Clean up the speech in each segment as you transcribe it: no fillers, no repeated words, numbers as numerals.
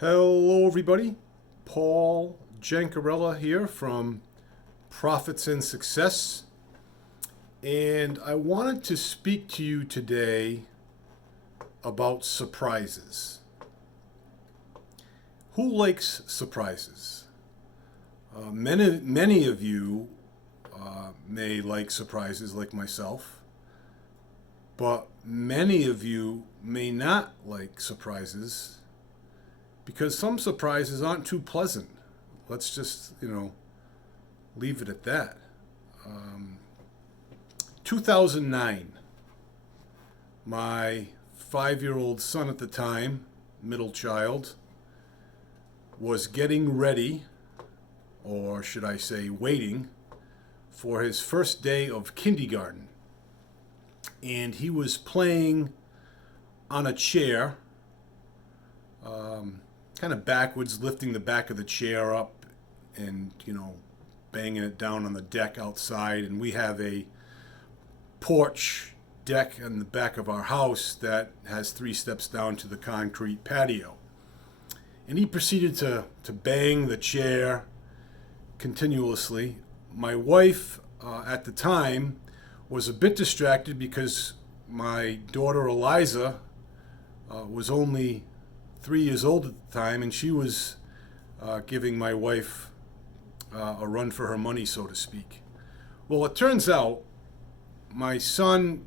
Hello, everybody. Paul Jancarella here from Profits and Success. And I wanted to speak to you today about surprises. Who likes surprises? Many of you may like surprises like myself, but many of you may not like surprises because some surprises aren't too pleasant. Let's just, leave it at that. 2009, my 5-year-old son at the time, middle child, was getting ready, or should I say waiting, for his first day of kindergarten. And he was playing on a chair, kind of backwards, lifting the back of the chair up and, banging it down on the deck outside. And we have a porch deck in the back of our house that has 3 steps down to the concrete patio. And he proceeded to bang the chair continuously. My wife at the time was a bit distracted because my daughter Eliza was only 3 years old at the time, and she was giving my wife a run for her money, so to speak. Well, it turns out my son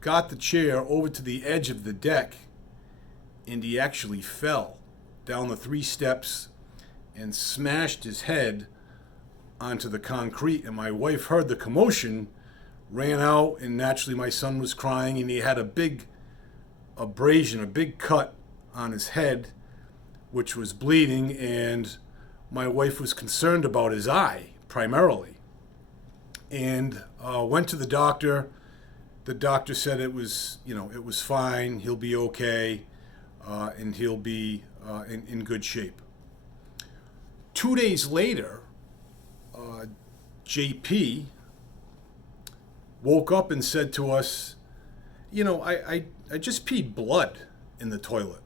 got the chair over to the edge of the deck, and he actually fell down the 3 steps and smashed his head onto the concrete. And my wife heard the commotion, ran out, and naturally my son was crying, and he had a big abrasion, a big cut on his head, which was bleeding, and my wife was concerned about his eye primarily, and went to the doctor. The doctor said it was fine, he'll be okay, and he'll be in good shape. 2 days later, JP woke up and said to us, I just peed blood in the toilet.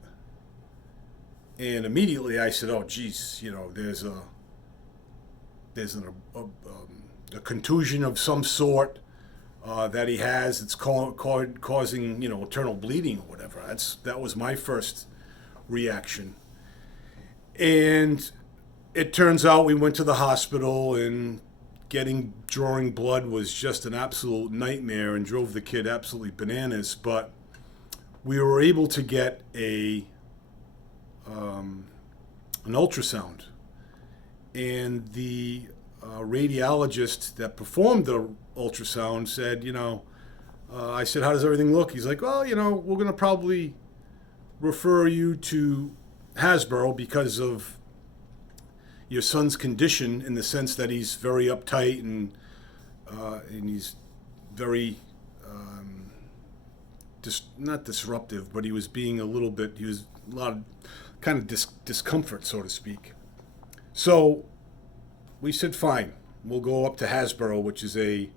And immediately I said, "Oh, geez, there's a contusion of some sort that he has. It's causing internal bleeding or whatever." That was my first reaction. And it turns out we went to the hospital, and drawing blood was just an absolute nightmare and drove the kid absolutely bananas. But we were able to get an ultrasound, and the radiologist that performed the ultrasound said, I said, "How does everything look?" He's like, "Well, we're going to probably refer you to Hasbro because of your son's condition, in the sense that he's very uptight and he's very not disruptive, but he was being he was a lot of kind of discomfort, so to speak." So we said, fine, we'll go up to Hasbro, which is a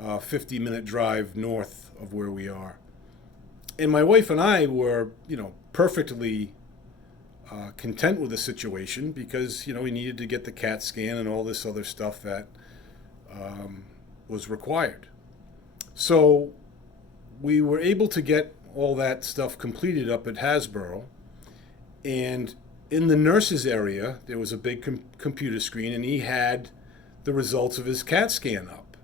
50-minute drive north of where we are. And my wife and I were, perfectly content with the situation because, we needed to get the CAT scan and all this other stuff that was required. So we were able to get all that stuff completed up at Hasbro. And in the nurse's area, there was a big computer screen, and he had the results of his CAT scan up.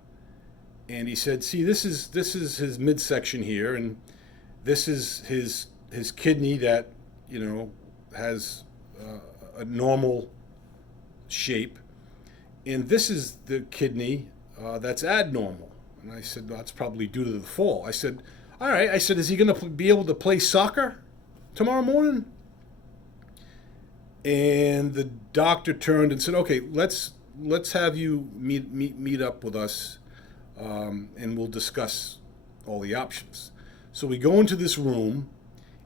And he said, "See, this is his midsection here, and this is his kidney that has a normal shape, and this is the kidney that's abnormal." And I said, "That's probably due to the fall." I said, "All right." I said, "Is he going to be able to play soccer tomorrow morning?" And the doctor turned and said, "Okay, let's have you meet up with us, and we'll discuss all the options." So we go into this room,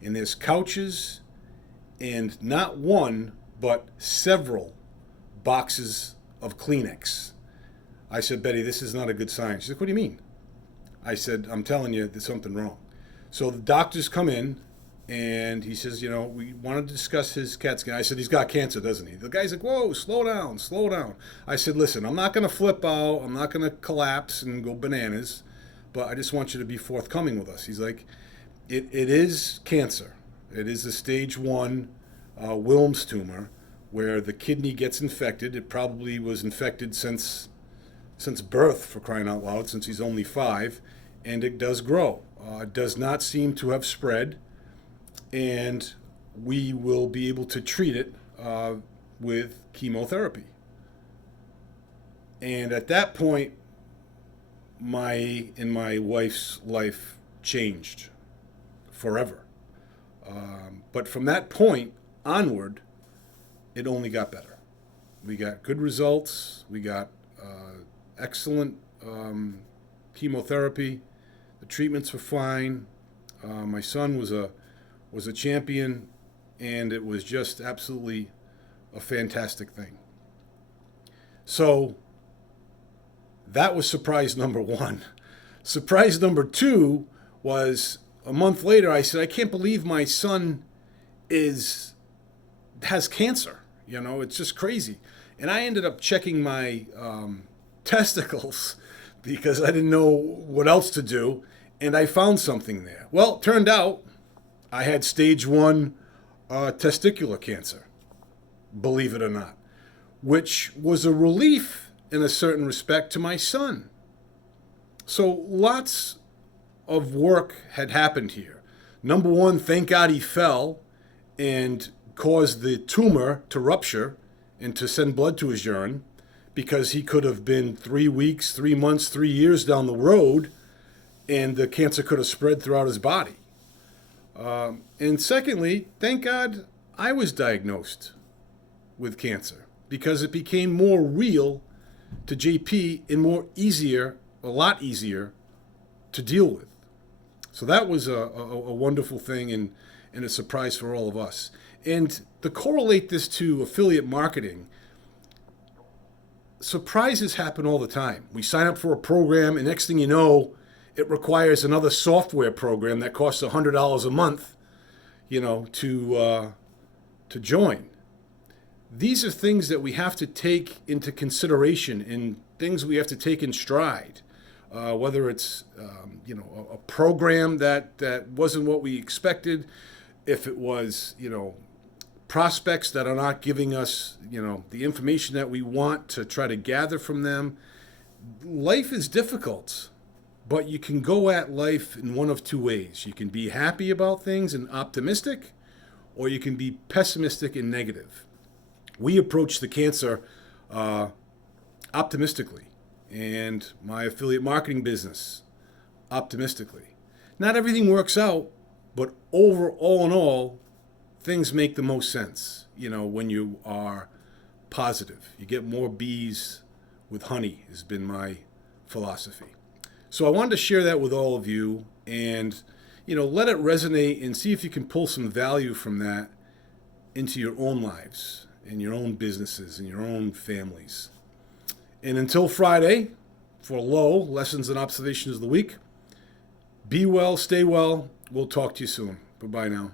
and there's couches, and not one but several boxes of Kleenex. I said, "Betty, this is not a good sign." She's like, "What do you mean?" I said, "I'm telling you, there's something wrong." So the doctors come in, And he says, we wanted to discuss his CAT scan. I said, he's got cancer, doesn't he? The guy's like, whoa, slow down, slow down. I said, listen, I'm not going to flip out. I'm not going to collapse and go bananas, but I just want you to be forthcoming with us. He's like, it is cancer. It is a stage 1 Wilms tumor where the kidney gets infected. It probably was infected since birth, for crying out loud, since he's only 5, and it does grow. It does not seem to have spread, and we will be able to treat it with chemotherapy. And at that point, my wife's life changed forever. But from that point onward, it only got better. We got good results. We got excellent chemotherapy. The treatments were fine. My son was a champion, and it was just absolutely a fantastic thing. So that was surprise number 1. Surprise number 2 was a month later. I said, I can't believe my son has cancer. It's just crazy. And I ended up checking my testicles because I didn't know what else to do, and I found something there. Well, it turned out I had stage 1 testicular cancer, believe it or not, which was a relief in a certain respect to my son. So lots of work had happened here. Number 1, thank God he fell and caused the tumor to rupture and to send blood to his urine, because he could have been 3 weeks, 3 months, 3 years down the road, and the cancer could have spread throughout his body. And secondly, thank God I was diagnosed with cancer, because it became more real to JP and a lot easier to deal with. So that was a wonderful thing and a surprise for all of us. And to correlate this to affiliate marketing, surprises happen all the time. We sign up for a program, and next thing you know, it requires another software program that costs $100 a month, to join. These are things that we have to take into consideration, and things we have to take in stride. Whether it's a program that wasn't what we expected, if it was prospects that are not giving us the information that we want to try to gather from them. Life is difficult, but you can go at life in one of 2 ways. You can be happy about things and optimistic, or you can be pessimistic and negative. We approach the cancer optimistically, and my affiliate marketing business optimistically. Not everything works out, but all in all, things make the most sense, when you are positive. You get more bees with honey, has been my philosophy. So I wanted to share that with all of you, and let it resonate, and see if you can pull some value from that into your own lives, in your own businesses, in your own families. And until Friday, for Low, Lessons and Observations of the Week, be well, stay well. We'll talk to you soon. Bye-bye now.